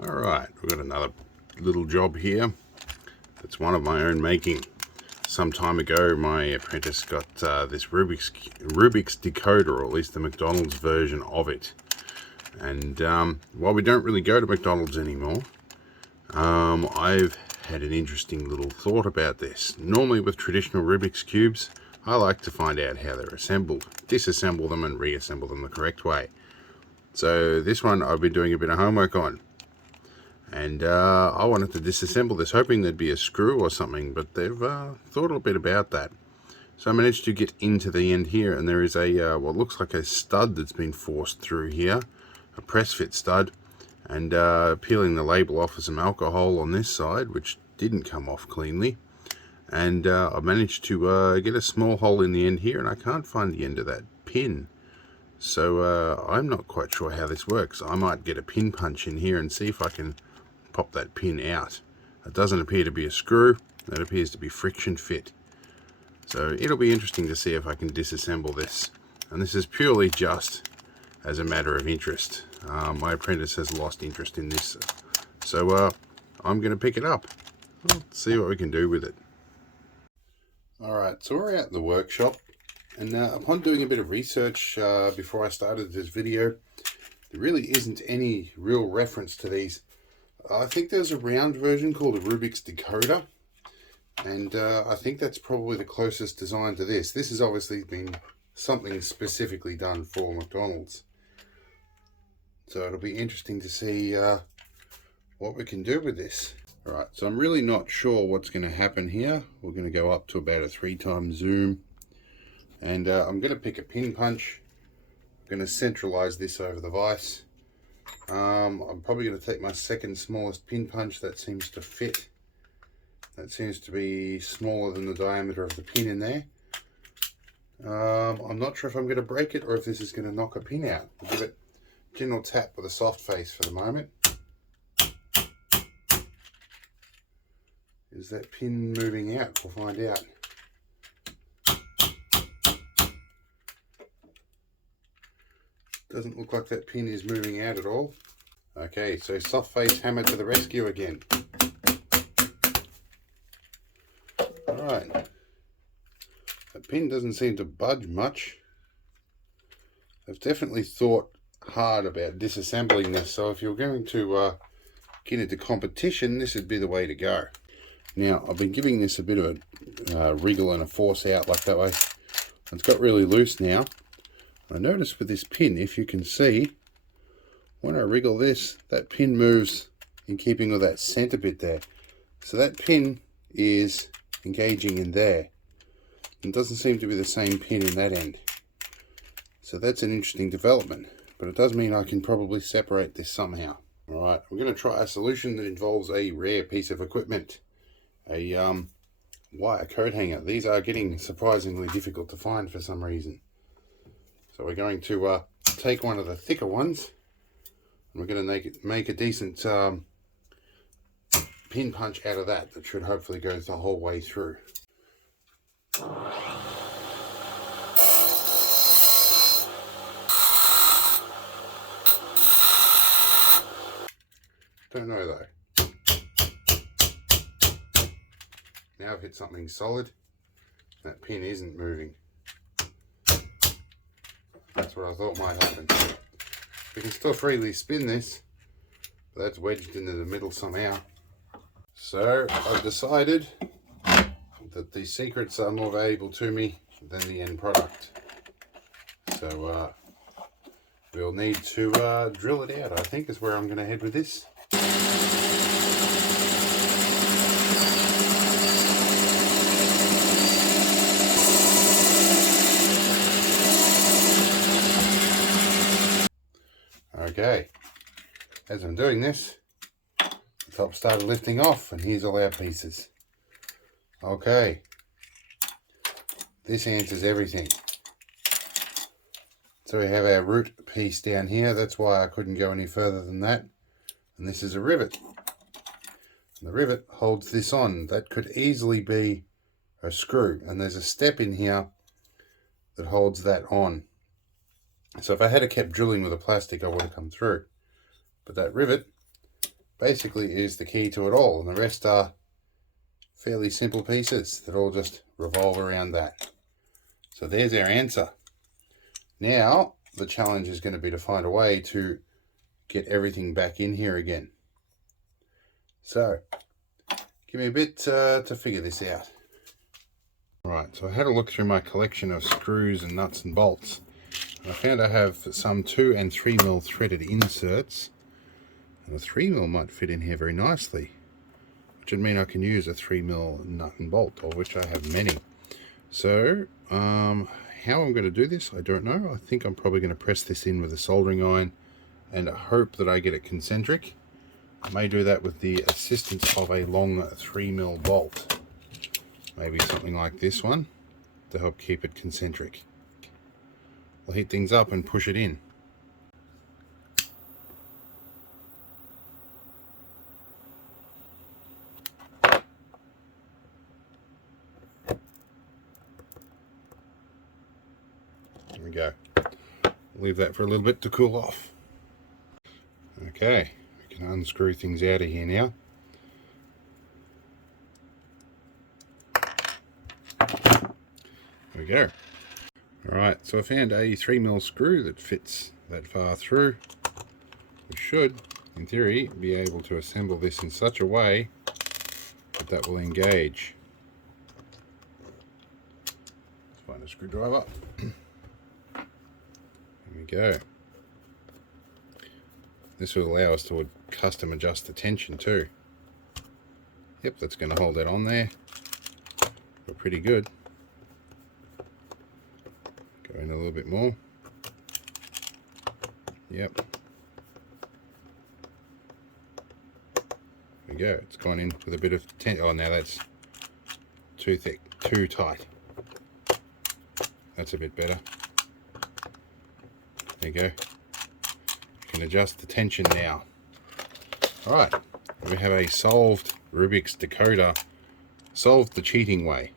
Alright, we've got another little job here. It's one of my own making. Some time ago my apprentice got this Rubiks Decoder, or at least the Macdonald's version of it. And while we don't really go to Macdonald's anymore, I've had an interesting little thought about this. Normally with traditional Rubik's Cubes, I like to find out how they're assembled, disassemble them and reassemble them the correct way. So this one I've been doing a bit of homework on. And I wanted to disassemble this, hoping there'd be a screw or something, but they've thought a little bit about that. So I managed to get into the end here, and there is a what looks like a stud that's been forced through here, a press fit stud, and peeling the label off of some alcohol on this side, which didn't come off cleanly. And I managed to get a small hole in the end here, and I can't find the end of that pin. So I'm not quite sure how this works. I might get a pin punch in here and see if I can pop that pin out. It doesn't appear to be a screw. That appears to be friction fit. So it'll be interesting to see if I can disassemble this. And this is purely just as a matter of interest. My apprentice has lost interest in this. So I'm going to pick it up. Let's see what we can do with it. Alright, so we're out in the workshop. And upon doing a bit of research before I started this video, there really isn't any real reference to these. I think there's a round version called a Rubiks Decoder, and I think that's probably the closest design to this. This has obviously been something specifically done for Macdonald's. So it'll be interesting to see what we can do with this. Alright, so I'm really not sure what's going to happen here. We're going to go up to about a 3x zoom. And I'm going to pick a pin punch. I'm going to centralize this over the vise. I'm probably going to take my second smallest pin punch. That seems to fit. That seems to be smaller than the diameter of the pin in there. I'm not sure if I'm going to break it or if this is going to knock a pin out. I'll give it a gentle tap with a soft face for the moment. Is that pin moving out? We'll find out. Doesn't look like that pin is moving out at all. Okay, so soft face hammer to the rescue again. Alright. That pin doesn't seem to budge much. I've definitely thought hard about disassembling this, so if you're going to get into competition, this would be the way to go. Now, I've been giving this a bit of a wriggle and a force out like that way. It's got really loose now. I notice with this pin, if you can see, when I wriggle this, that pin moves in keeping with that center bit there. So that pin is engaging in there. It doesn't seem to be the same pin in that end. So that's an interesting development, but it does mean I can probably separate this somehow. Alright, we're going to try a solution that involves a rare piece of equipment. A wire coat hanger. These are getting surprisingly difficult to find for some reason. So we're going to take one of the thicker ones, and we're going to make a decent pin punch out of that. That should hopefully go the whole way through. Don't know though. Now I've hit something solid. That pin isn't moving. That's what I thought might happen. We can still freely spin this, but that's wedged into the middle somehow. So I've decided that the secrets are more valuable to me than the end product. So we'll need to drill it out, I think is where I'm going to head with this. Okay, as I'm doing this, the top started lifting off, and here's all our pieces. Okay, this answers everything. So we have our root piece down here. That's why I couldn't go any further than that. And this is a rivet. And the rivet holds this on. That could easily be a screw, and there's a step in here that holds that on. So if I had kept drilling with a plastic, I would have come through. But that rivet basically is the key to it all, and the rest are fairly simple pieces that all just revolve around that. So there's our answer. Now the challenge is going to be to find a way to get everything back in here again. So give me a bit to figure this out. Right, so I had a look through my collection of screws and nuts and bolts, and I found I have some 2 and 3mm threaded inserts, and the 3mm might fit in here very nicely, which would mean I can use a 3mm nut and bolt, of which I have many. So how I'm going to do this, I don't know. I think I'm probably going to press this in with a soldering iron and hope that I get it concentric. I may do that with the assistance of a long 3mm bolt. Maybe something like this one to help keep it concentric. I'll heat things up and push it in. There we go. Leave that for a little bit to cool off. Okay, we can unscrew things out of here now. There we go. Alright, so I found a 3mm screw that fits that far through. We should, in theory, be able to assemble this in such a way that that will engage. Let's find a screwdriver. There we go. This will allow us to custom adjust the tension too. Yep, that's going to hold that on there. We're pretty good. Go in a little bit more. Yep. There we go. It's gone in with a bit of tension. Oh, now that's too thick, too tight. That's a bit better. There you go. You can adjust the tension now. Alright, we have a solved Rubiks Decoder. Solved the cheating way.